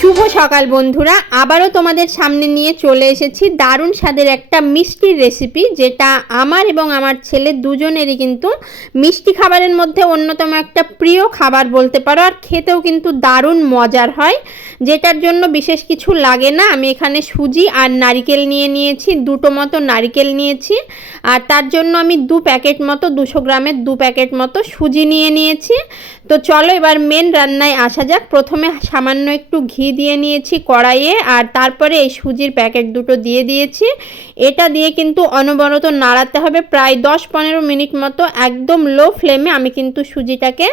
শুভ সকাল বন্ধুরা। আবারও তোমাদের সামনে নিয়ে চলে এসেছি দারুণ স্বাদের একটা মিষ্টির রেসিপি যেটা আমার এবং আমার ছেলে দুজনেরই কিন্তু মিষ্টি খাবারের মধ্যে অন্যতম একটা প্রিয় খাবার বলতে পারো। আর খেতেও কিন্তু দারুণ মজার হয়, যেটার জন্য বিশেষ কিছু লাগে না। আমি এখানে সুজি আর নারিকেল নিয়ে নিয়েছি, দুটো মতো নারিকেল নিয়েছি। আর তার জন্য আমি দু প্যাকেট মতো, দুশো গ্রামের দু প্যাকেট মতো সুজি নিয়ে নিয়েছি। তো চলো এবার মেন রান্নায় আসা যাক। প্রথমে সামান্য একটু ঘি দিয়ে নিয়েছি কড়াইয়ে আর তারপরে এই সুজির প্যাকেট দুটো দিয়ে দিয়েছি। এটা দিয়ে কিন্তু অনবরত নাড়াতে হবে প্রায় দশ পনেরো মিনিট মতো একদম লো ফ্লেমে আমি কিন্তু সুজিটাকে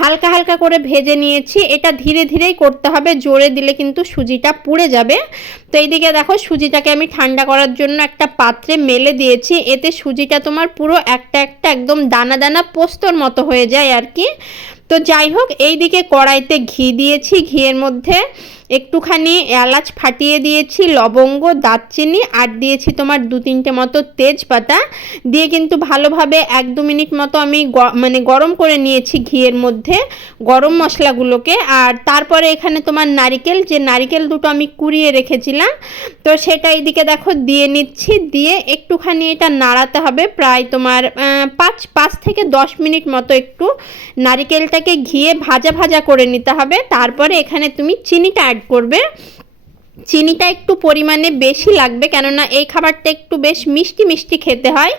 হালকা হালকা করে ভেজে নিয়েছি। এটা ধীরে ধীরেই করতে হবে, জোরে দিলে কিন্তু সুজিটা পুড়ে যাবে। তো এইদিকে দেখো সুজিটাকে আমি ঠান্ডা করার জন্য একটা পাত্রে মেলে দিয়েছি। এতে সুজিটা তোমার পুরো একটা একটা একদম দানা দানা পোস্তর মতো হয়ে যায় আর কি। তো যাই হোক এই দিকে কড়াইতে ঘি দিয়েছি। ঘিয়ের মধ্যে একটুখানি এলাচ ফাটিয়ে দিয়েছি, লবঙ্গ, দারচিনি, আর দিয়েছি তোমার দু তিনটে মতো তেজপাতা। দিয়ে কিন্তু ভালোভাবে এক দু মিনিট মতো আমি মানে গরম করে নিয়েছি ঘিয়ের মধ্যে গরম মশলাগুলোকে। আর তারপরে এখানে তোমার নারিকেল, যে নারিকেল দুটো আমি কুড়িয়ে রেখেছিলাম, তো সেটা এইদিকে দেখো দিয়ে নিচ্ছি। দিয়ে একটুখানি এটা নাড়াতে হবে প্রায় তোমার পাঁচ পাঁচ থেকে দশ মিনিট মতো একটু। নারিকেলটাকে ঘিয়ে ভাজা ভাজা করে নিতে হবে। তারপরে এখানে তুমি চিনিটা করবে। চিনিটা একটু পরিমাণে বেশি লাগবে, কেননা এই খাবারটা একটু বেশ মিষ্টি মিষ্টি খেতে হয়।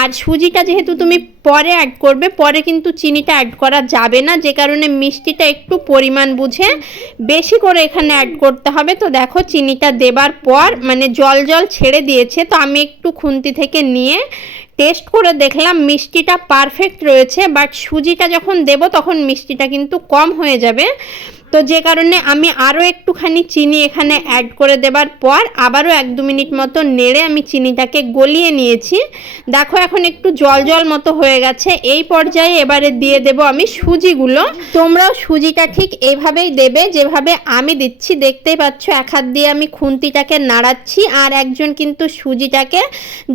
আর সুজিটা যেহেতু তুমি পরে অ্যাড করবে, পরে কিন্তু চিনিটা অ্যাড করা যাবে না, যে কারণে মিষ্টিটা একটু পরিমাণ বুঝে বেশি করে এখানে অ্যাড করতে হবে। তো দেখো, চিনিটা দেবার পর মানে জল জল ছেড়ে দিয়েছে, তো আমি একটু খুন্তি থেকে নিয়ে টেস্ট করে দেখলাম মিষ্টিটা পারফেক্ট রয়েছে বাট সুজিটা যখন দেব তখন মিষ্টিটা কিন্তু কম হয়ে যাবে। তো যে কারণে আমি আরও একটুখানি চিনি এখানে অ্যাড করে দেবার পর আবারও এক দু মিনিট মতো নেড়ে আমি চিনিটাকে গলিয়ে নিয়েছি। দেখো এখন একটু জল জল মতো হয়ে গেছে, এই পর্যায়ে এবারে দিয়ে দেব আমি সুজিগুলো। তোমরাও সুজিটা ঠিক এইভাবেই দেবে, যেভাবে আমি দিচ্ছি, দেখতেই পাচ্ছ এক হাত দিয়ে আমি খুন্তিটাকে নাড়াচ্ছি, আর একজন কিন্তু সুজিটাকে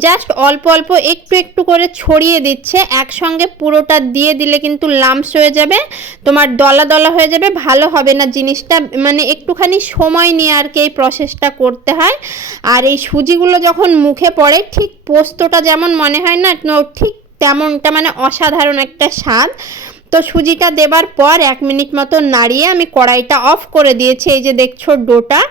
জাস্ট অল্প অল্প একটু একটু একটু করে ছড়িয়ে দিচ্ছে, একসঙ্গে পুরোটা দিয়ে দিলে কিন্তু লামস হয়ে যাবে, তোমার দলা দলা হয়ে যাবে, ভালো হবে না জিনিসটা মানে একটুখানি সময় নিয়ে আর কি এই প্রসেসটা করতে হয়। আর এই সুজিগুলো যখন মুখে পড়ে, ঠিক পোস্তটা যেমন মনে হয় না, ঠিক তেমনটা মানে অসাধারণ একটা স্বাদ। তো সুজিটা দেবার পর এক মিনিট মতো নাড়িয়ে আমি কড়াইটা অফ করে দিয়েছি। এই যে দেখছ ডোটা।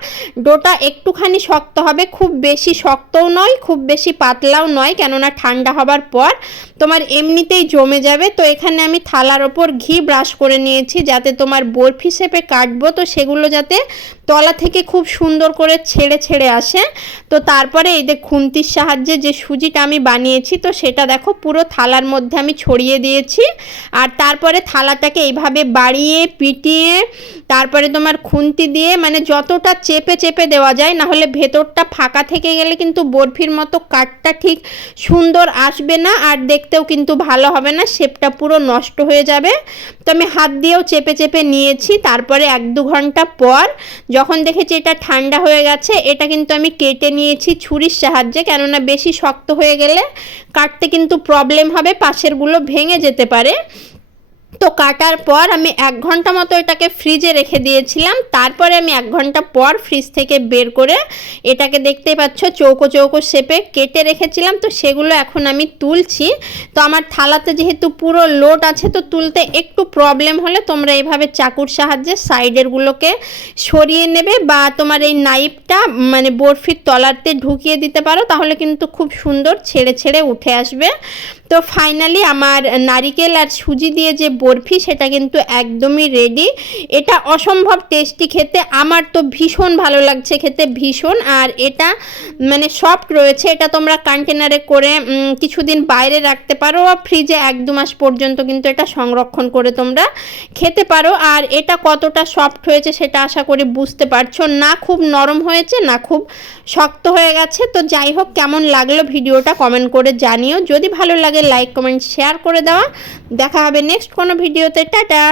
ডোটা একটুখানি শক্ত হবে। খুব বেশি শক্তও নয়, খুব বেশি পাতলাও নয়, কেননা ঠান্ডা হবার পর তোমার এমনিতেই জমে যাবে। তো এখানে আমি থালার ওপর ঘি ব্রাশ করে নিয়েছি যাতে তোমার বরফি শেপে কাটবো। তো সেগুলো যাতে তলা থেকে খুব সুন্দর করে ছেড়ে ছেড়ে আসে। তো তারপরে এই যে খুন্তির সাহায্যে যে সুজিটা আমি বানিয়েছি, তো সেটা দেখো পুরো থালার মধ্যে আমি ছড়িয়ে দিয়েছি। আর তারপরে থালাটাকে এইভাবে বাড়িয়ে, পিটিয়ে, তারপরে তোমার খুন্তি দিয়ে মানে যতটা চেপে চেপে দেওয়া যায় না হলে ভেতরটা ফাঁকা থেকে গেলে কিন্তু বরফির মতো কাঠটা ঠিক সুন্দর আসবে না আর দেখতেও কিন্তু ভালো হবে না, শেপটা পুরো নষ্ট হয়ে যাবে। তো আমি হাত দিয়েও চেপে চেপে নিয়েছি, তারপরে এক দু ঘণ্টা পর যখন দেখেছি এটা ঠান্ডা হয়ে গেছে, এটা কিন্তু আমি কেটে নিয়েছি ছুরির সাহায্যে, কেননা বেশি শক্ত হয়ে গেলে কাটতে কিন্তু প্রবলেম হবে, পাশেরগুলো ভেঙে যেতে পারে। কাটার পর আমি এক ঘণ্টা মতো এটাকে ফ্রিজে রেখে দিয়েছিলাম। তারপরে আমি এক ঘণ্টা পর ফ্রিজ থেকে বের করে এটাকে দেখতেই পাচ্ছ চৌকো চৌকো শেপে কেটে রেখেছিলাম। তো সেগুলো এখন আমি তুলছি। তো আমার থালাতে যেহেতু পুরো লোড আছে, তো তুলতে একটু প্রবলেম হলে তোমরা এইভাবে চাকুর সাহায্যে সাইডেরগুলোকে সরিয়ে নেবে বা তোমার এই নাইফটা মানে বরফির তলাতে ঢুকিয়ে দিতে পারো। তাহলে কিন্তু খুব সুন্দর ছেড়ে ছেড়ে উঠে আসবে। তো ফাইনালি আমার নারিকেল আর সুজি দিয়ে যে বরফি, সেটা কিন্তু একদমই রেডি এটা অসম্ভব টেস্টি খেতে, আমার তো ভীষণ ভালো লাগছে খেতে, ভীষণ। আর এটা মানে সফট রয়েছে, এটা তোমরা কন্টেনারে করে কিছুদিন বাইরে রাখতে পারো বা ফ্রিজে এক দু মাস পর্যন্ত কিন্তু এটা সংরক্ষণ করে তোমরা খেতে পারো। আর এটা কতটা সফট হয়েছে সেটা আশা করি বুঝতে পারছ। না খুব নরম হয়েছে, না খুব শক্ত হয়ে গেছে। তো যাই হোক, কেমন লাগল ভিডিওটা কমেন্ট করে জানিও। যদি ভালো লাগে লাইক কমেন্ট শেয়ার করে দেওয়া। দেখা হবে নেক্সট কোনো ভিডিওতে। টাটা!